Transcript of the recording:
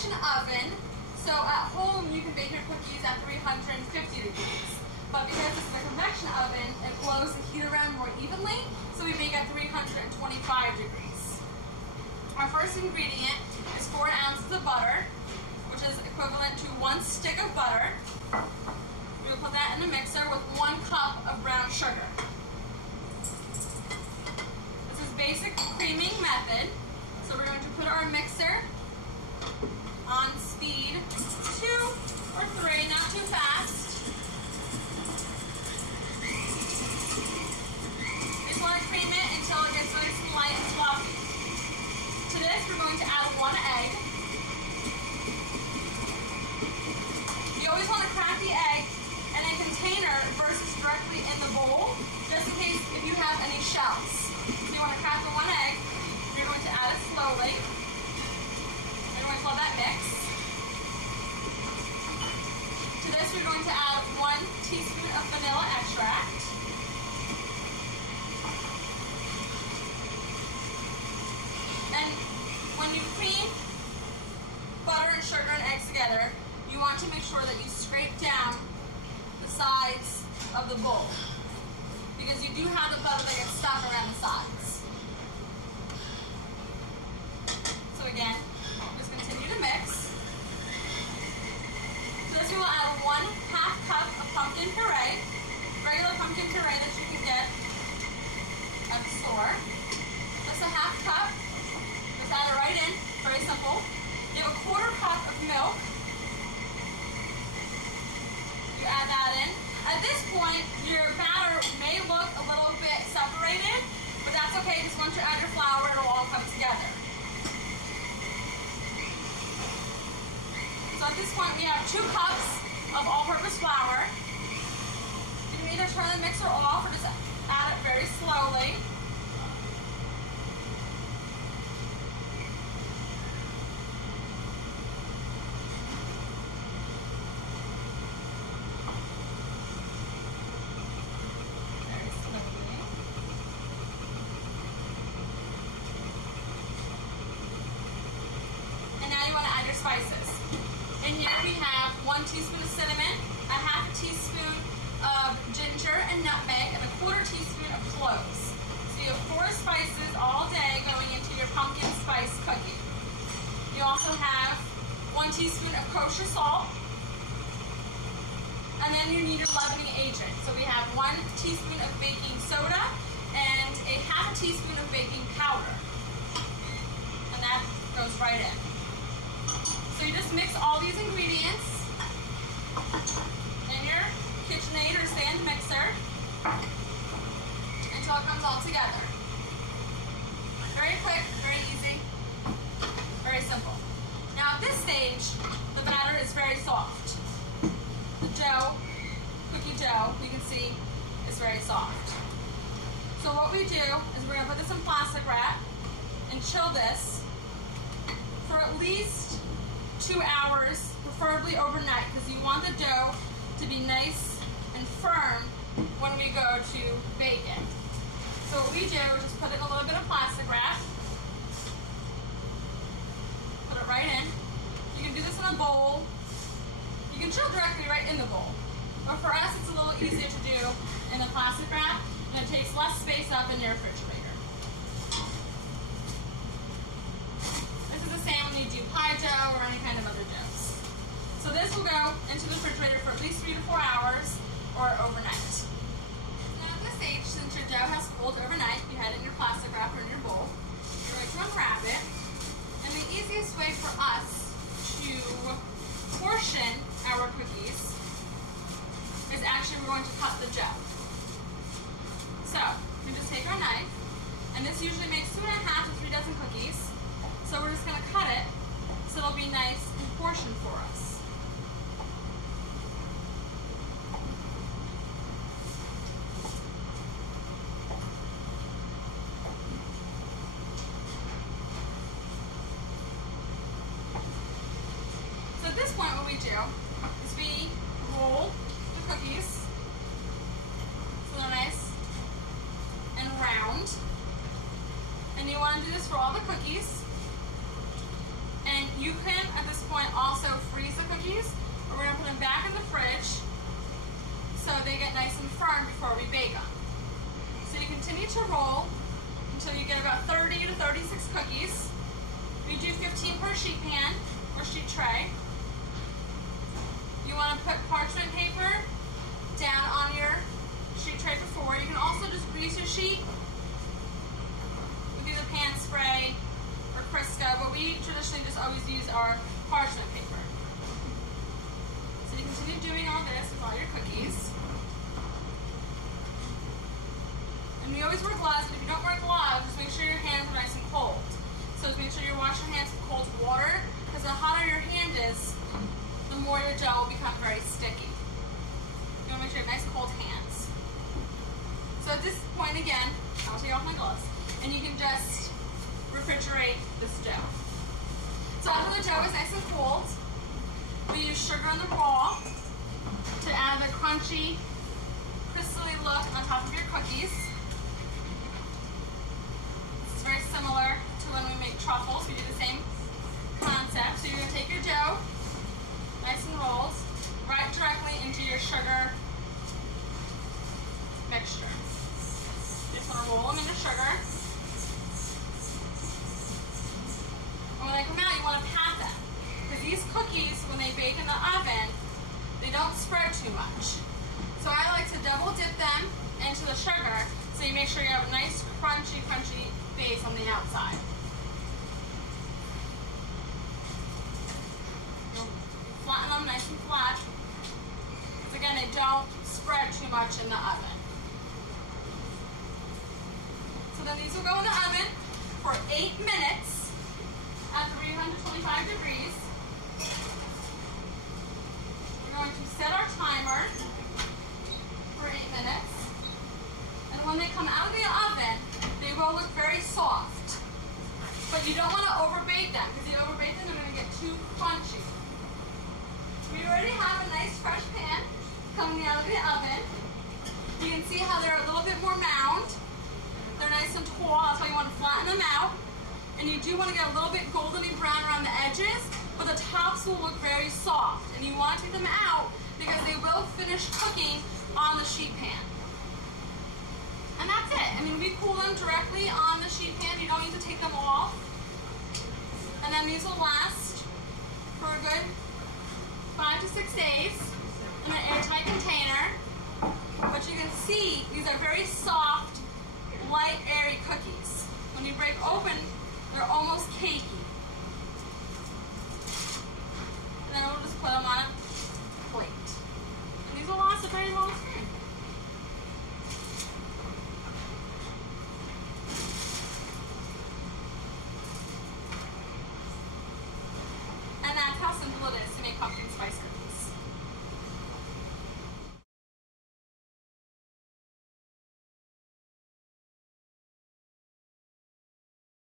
convection oven. So at home you can bake your cookies at 350 degrees. But because this is a convection oven, it blows the heat around more evenly, so we bake at 325 degrees. Our first ingredient is 4 ounces of butter, which is equivalent to 1 stick of butter. We'll put that in the mixer with 1 cup of brown sugar. This is basic creaming method. So we're going to put our mixer on speed 2 or 3, not too fast. You just want to cream it until it gets nice and light and fluffy. To this, we're going to add 1 egg. You always want to crack the egg in a container versus directly in the bowl, just in case if you have any shells. So you want to crack the 1 egg. You're going to add it slowly. You're going to let that mix. To this, we're going to add 1 teaspoon of vanilla extract. And when you cream butter and sugar and eggs together, you want to make sure that you scrape down the sides of the bowl, because you do have the butter that gets stuck around the sides. So again, just continue to mix. To this we will add 1/2 cup of pumpkin puree, regular pumpkin puree that you can get at the store. Just a 1/2 cup. Just add it right in, very simple. You have a 1/4 cup of milk. You add that in. At this point, your batter may look a little bit separated, but that's okay, because once you add your flour, it'll all come together. So at this point, we have 2 cups of all-purpose flour. You can either turn the mixer off or just add it very slowly. Spices. In here we have 1 teaspoon of cinnamon, a 1/2 teaspoon of ginger and nutmeg, and a 1/4 teaspoon of cloves. So you have 4 spices all day going into your pumpkin spice cookie. You also have 1 teaspoon of kosher salt, and then you need your leavening agent. So we have 1 teaspoon of baking soda and a 1/2 teaspoon of baking powder, and that goes right in. So you just mix all these ingredients in your KitchenAid or stand mixer until it comes all together. Very quick, very easy, very simple. Now at this stage, the batter is very soft. The dough, cookie dough, you can see is very soft. So what we do is we're going to put this in plastic wrap and chill this for at least 2 hours, preferably overnight, because you want the dough to be nice and firm when we go to bake it. So what we do is just put it in a little bit of plastic wrap, put it right in. You can do this in a bowl. You can chill directly right in the bowl. But for us, it's a little easier to do in the plastic wrap, and it takes less space up in your refrigerator. Same when you do pie dough or any kind of other doughs. So this will go into the refrigerator for at least 3 to 4 hours or overnight. Now at this stage, since your dough has cooled overnight, you had it in your plastic wrap or in your bowl. You're going to unwrap it. And the easiest way for us to portion our cookies is actually we're going to cut the dough. So you just take our knife, and this usually makes 2½ to 3 dozen cookies. So we're just going to cut it so it'll be nice and portioned for us. So at this point what we do is we roll the cookies so they're nice and round. And you want to do this for all the cookies. And you can, at this point, also freeze the cookies, or we're going to put them back in the fridge so they get nice and firm before we bake them. So you continue to roll until you get about 30 to 36 cookies. We do 15 per sheet pan or sheet tray. You want to put parchment paper down on your sheet tray before. You can also just grease your sheet with either pan spray or Crisco, but we traditionally just always use our parchment paper. So you continue doing all this with all your cookies. And we always wear gloves, but if you don't wear gloves, just make sure your hands are nice and cold. So just make sure you wash your hands with cold water, because the hotter your hand is, the more your dough will become very sticky. You want to make sure you have nice cold hands. So at this point again, I'll take off my gloves, and you can just refrigerate this dough. So after the dough is nice and cold, we use sugar in the raw to add the crunchy, crystally look on top of your cookies. This is very similar to when we make truffles. We do the same concept. So you're going to take your dough, nice and rolled, right directly into your sugar mixture. You just want to roll them into sugar. And when they come out, you want to pat them. Because these cookies, when they bake in the oven, they don't spread too much. So I like to double dip them into the sugar so you make sure you have a nice crunchy base on the outside. You'll flatten them nice and flat. Because again, they don't spread too much in the oven. So then these will go in the oven for 8 minutes at 325 degrees. We're going to set our timer for 8 minutes. And when they come out of the oven, they will look very soft. But you don't want to overbake them, because if you overbake them, they're going to get too crunchy. We already have a nice fresh pan coming out of the oven. You can see how they're a little bit more mound. They're nice and tall, that's why you want to flatten them out. And you do want to get a little bit goldeny brown around the edges, but the tops will look very soft. And you want to take them out because they will finish cooking on the sheet pan. And that's it. I mean, we cool them directly on the sheet pan. You don't need to take them off. And then these will last for a good 5 to 6 days in an airtight container. But you can see these are very soft, light, airy cookies. When you break open, they're almost cakey. And then we'll just put them on a plate. And these will last a very long time. And that's how simple it is to make pumpkin spice cookies.